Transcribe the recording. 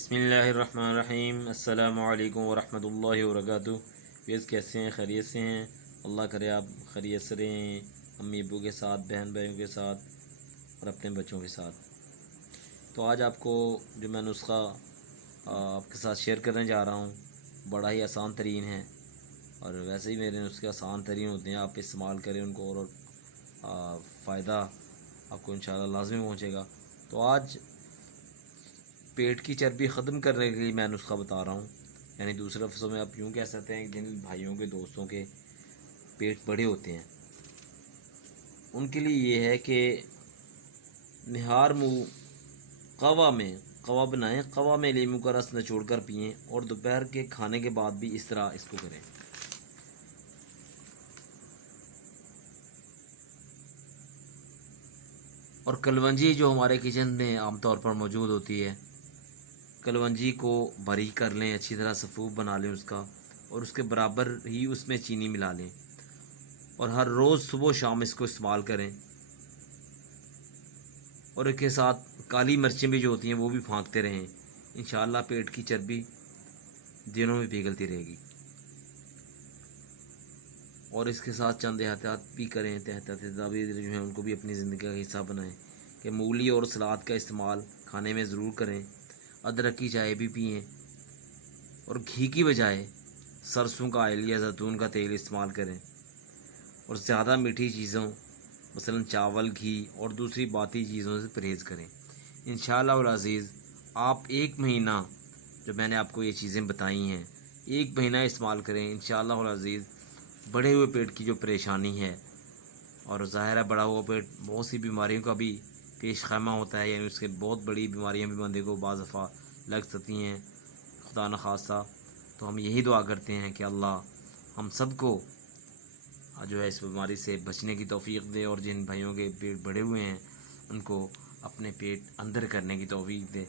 بسم اللہ الرحمن الرحیم۔ السلام علیکم ورحمۃ اللہ وبرکاتہ۔ ویز کیسے ہیں؟ خیریت سے ہیں؟ اللہ کرے آپ خیریت سے رہیں، امی ابو کے ساتھ، بہن بھائیوں کے ساتھ اور اپنے بچوں کے ساتھ۔ تو آج آپ کو جو میں نسخہ آپ کے ساتھ شیئر کرنے جا رہا ہوں بڑا ہی آسان ترین ہے، اور ویسے ہی میرے نسخے آسان ترین ہوتے ہیں۔ آپ استعمال کریں ان کو اور فائدہ آپ کو انشاءاللہ لازمی پہنچے گا۔ تو آج پیٹ کی چربی ختم کرنے کے لیے میں نسخہ بتا رہا ہوں، یعنی دوسرے لفظوں میں آپ یوں کہہ سکتے ہیں کہ جن بھائیوں کے دوستوں کے پیٹ بڑے ہوتے ہیں ان کے لیے یہ ہے کہ نہار منہ قوا بنائیں، قوا میں لیموں کا رس نچوڑ کر پئیں اور دوپہر کے کھانے کے بعد بھی اس طرح اس کو کریں۔ اور کلونجی جو ہمارے کچن میں عام طور پر موجود ہوتی ہے، کلونجی کو باریک کر لیں، اچھی طرح سفوف بنا لیں اس کا، اور اس کے برابر ہی اس میں چینی ملا لیں، اور ہر روز صبح و شام اس کو استعمال کریں۔ اور اس کے ساتھ کالی مرچیں بھی جو ہوتی ہیں وہ بھی پھانکتے رہیں، انشاءاللہ پیٹ کی چربی دنوں میں پگھلتی رہے گی۔ اور اس کے ساتھ چند احتیاط بھی کریں، تدابیر جو ہیں ان کو بھی اپنی زندگی کا حصہ بنائیں کہ مولی اور سلاد کا استعمال کھانے میں ضرور کریں، ادرک کی چائے بھی پئیں، اور گھی کی بجائے سرسوں کا آئل یا زیتون کا تیل استعمال کریں، اور زیادہ میٹھی چیزوں مثلا چاول، گھی اور دوسری باتی چیزوں سے پرہیز کریں۔ انشاءاللہ العزیز آپ ایک مہینہ جو میں نے آپ کو یہ چیزیں بتائی ہیں، ایک مہینہ استعمال کریں، انشاءاللہ العزیز بڑھے ہوئے پیٹ کی جو پریشانی ہے، اور ظاہر ہے بڑا ہوا پیٹ بہت سی بیماریوں کا بھی پیش خیمہ ہوتا ہے، یعنی اس کے بہت بڑی بیماریاں بھی بندے کو بعض دفعہ لگ سکتی ہیں، خدا نخواستہ۔ تو ہم یہی دعا کرتے ہیں کہ اللہ ہم سب کو جو ہے اس بیماری سے بچنے کی توفیق دے، اور جن بھائیوں کے پیٹ بڑھے ہوئے ہیں ان کو اپنے پیٹ اندر کرنے کی توفیق دے۔